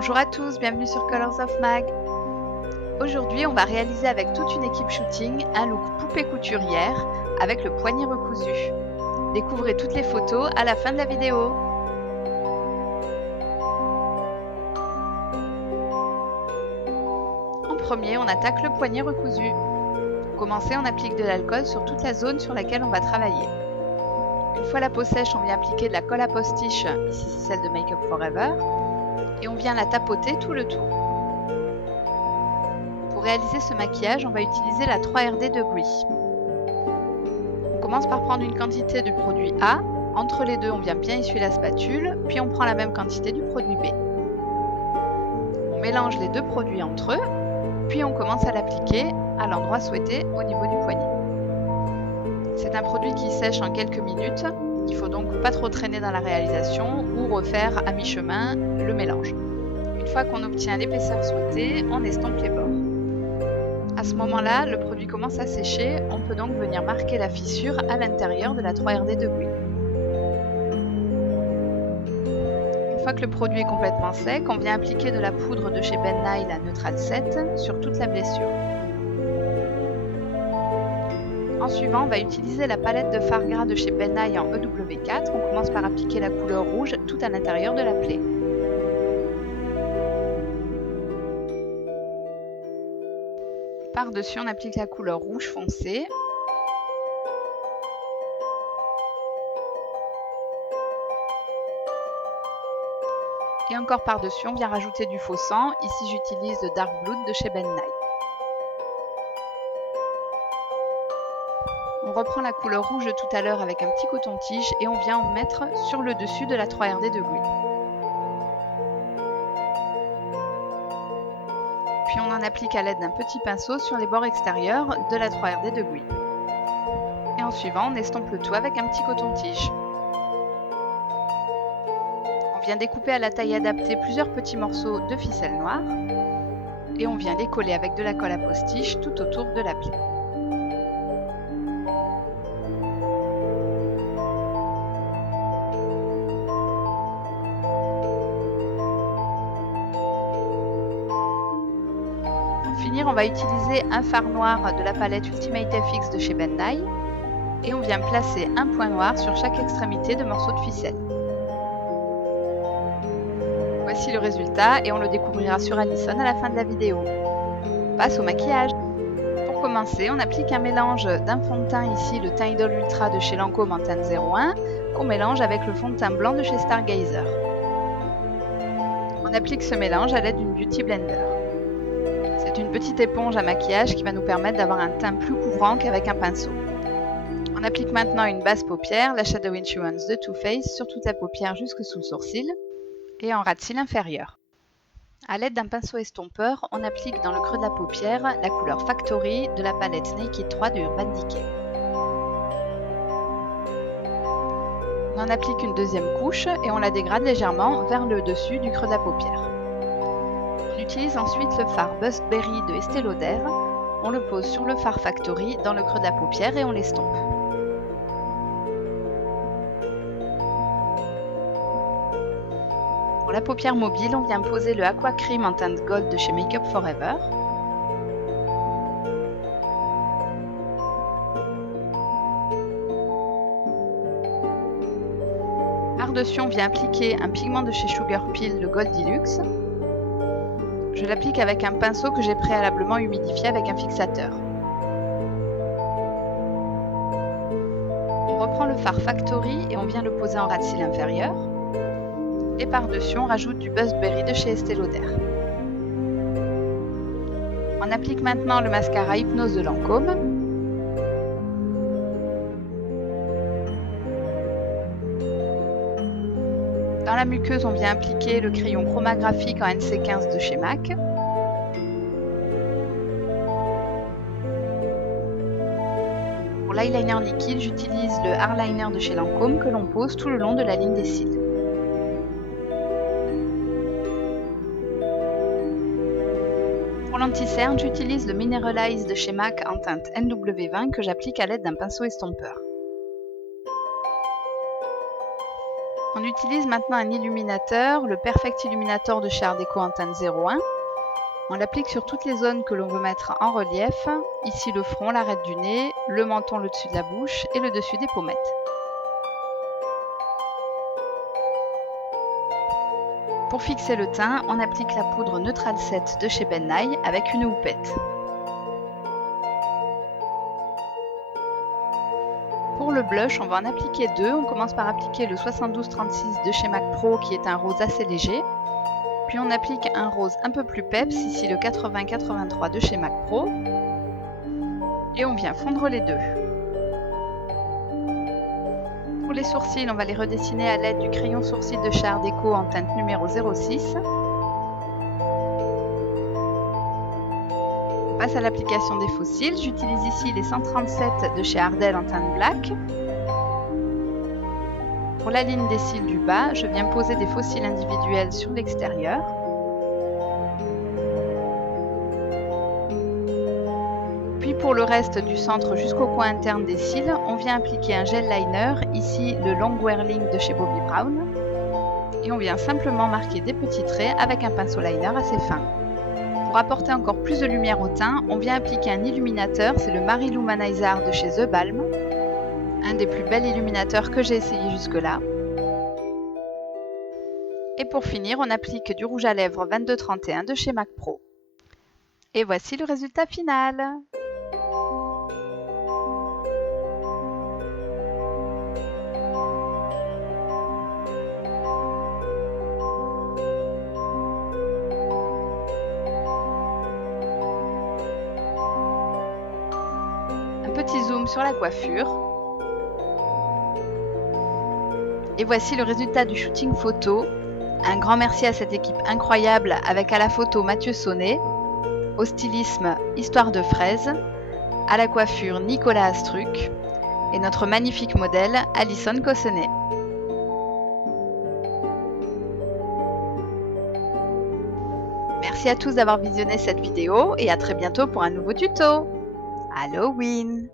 Bonjour à tous, bienvenue sur Colors of Mag. Aujourd'hui, on va réaliser avec toute une équipe shooting un look poupée couturière avec le poignet recousu. Découvrez toutes les photos à la fin de la vidéo. En premier, on attaque le poignet recousu. Pour commencer, on applique de l'alcool sur toute la zone sur laquelle on va travailler. Une fois la peau sèche, on vient appliquer de la colle à postiche, ici c'est celle de Make Up Forever, et on vient la tapoter tout le tour. Pour réaliser ce maquillage, on va utiliser la 3RD de Gris. On commence par prendre une quantité du produit A, entre les deux on vient bien essuyer la spatule, puis on prend la même quantité du produit B. On mélange les deux produits entre eux, puis on commence à l'appliquer à l'endroit souhaité au niveau du poignet. C'est un produit qui sèche en quelques minutes, il ne faut donc pas trop traîner dans la réalisation ou refaire à mi-chemin le mélange. Une fois qu'on obtient l'épaisseur souhaitée, on estompe les bords. À ce moment-là, le produit commence à sécher, on peut donc venir marquer la fissure à l'intérieur de la 3RD de Gris. Une fois que le produit est complètement sec, on vient appliquer de la poudre de chez Ben Nye, la Neutral 7, sur toute la blessure. En suivant, on va utiliser la palette de fard gras de chez Ben Nye en EW4. On commence par appliquer la couleur rouge tout à l'intérieur de la plaie. Par-dessus, on applique la couleur rouge foncé. Et encore par-dessus, on vient rajouter du faux sang. Ici, j'utilise le Dark Blood de chez Ben Nye. On reprend la couleur rouge de tout à l'heure avec un petit coton-tige et on vient en mettre sur le dessus de la 3RD de Gris. Puis on en applique à l'aide d'un petit pinceau sur les bords extérieurs de la 3RD de Gris. Et en suivant, on estompe le tout avec un petit coton-tige. On vient découper à la taille adaptée plusieurs petits morceaux de ficelle noire et on vient les coller avec de la colle à postiche tout autour de la plaie. Pour finir, on va utiliser un fard noir de la palette Ultimate FX de chez Ben Nye et on vient placer un point noir sur chaque extrémité de morceaux de ficelle. Voici le résultat et on le découvrira sur Alison à la fin de la vidéo. On passe au maquillage. Pour commencer, on applique un mélange d'un fond de teint, ici le teint Idol Ultra de chez Lancôme en teinte 01, qu'on mélange avec le fond de teint blanc de chez Stargazer. On applique ce mélange à l'aide d'une Beauty Blender. C'est une petite éponge à maquillage qui va nous permettre d'avoir un teint plus couvrant qu'avec un pinceau. On applique maintenant une base paupière, la Shadow Insurance de Too Faced, sur toute la paupière jusque sous le sourcil et en ras de cils inférieur. A l'aide d'un pinceau estompeur, on applique dans le creux de la paupière la couleur Factory de la palette Naked 3 de Urban Decay. On en applique une deuxième couche et on la dégrade légèrement vers le dessus du creux de la paupière. On utilise ensuite le fard Bust Berry de Estée Lauder. On le pose sur le fard Factory dans le creux de la paupière et on l'estompe. Pour la paupière mobile, on vient poser le Aqua Cream en teinte gold de chez Make Up Forever. Par-dessus, on vient appliquer un pigment de chez Sugar Peel, le Gold Deluxe. Je l'applique avec un pinceau que j'ai préalablement humidifié avec un fixateur. On reprend le fard Factory et on vient le poser en ras de cils inférieur. Et par-dessus, on rajoute du Bust Berry de chez Estée Lauder. On applique maintenant le mascara Hypnose de Lancôme. Dans la muqueuse, on vient appliquer le crayon chromographique en NC15 de chez MAC. Pour l'eyeliner liquide, j'utilise le Hardliner de chez Lancôme que l'on pose tout le long de la ligne des cils. Pour l'anti-cerne, j'utilise le Mineralize de chez MAC en teinte NW20 que j'applique à l'aide d'un pinceau estompeur. On utilise maintenant un illuminateur, le Perfect Illuminator de chez Art Deco en teinte 01. On l'applique sur toutes les zones que l'on veut mettre en relief, ici le front, l'arête du nez, le menton, le dessus de la bouche et le dessus des pommettes. Pour fixer le teint, on applique la poudre Neutral 7 de chez Ben Nye avec une houppette. Pour le blush, on va en appliquer deux. On commence par appliquer le 7236 de chez MAC Pro qui est un rose assez léger. Puis on applique un rose un peu plus peps, ici le 8083 de chez MAC Pro. Et on vient fondre les deux. Pour les sourcils, on va les redessiner à l'aide du crayon sourcil de chez Art Deco en teinte numéro 06. On passe à l'application des faux cils. J'utilise ici les 137 de chez Ardell en teinte black. Pour la ligne des cils du bas, je viens poser des faux cils individuels sur l'extérieur. Puis pour le reste du centre jusqu'au coin interne des cils, on vient appliquer un gel liner, ici le Long Wearling de chez Bobbi Brown. Et on vient simplement marquer des petits traits avec un pinceau liner assez fin. Pour apporter encore plus de lumière au teint, on vient appliquer un illuminateur, c'est le Marilumanizer de chez The Balm. Un des plus bels illuminateurs que j'ai essayé jusque-là. Et pour finir, on applique du rouge à lèvres 2231 de chez MAC Pro. Et voici le résultat final. Un petit zoom sur la coiffure. Et voici le résultat du shooting photo. Un grand merci à cette équipe incroyable avec à la photo Mathieu Sonnet, au stylisme Histoire de Fraise, à la coiffure Nicolas Astruc et notre magnifique modèle Alison Cossenet. Merci à tous d'avoir visionné cette vidéo et à très bientôt pour un nouveau tuto. Halloween!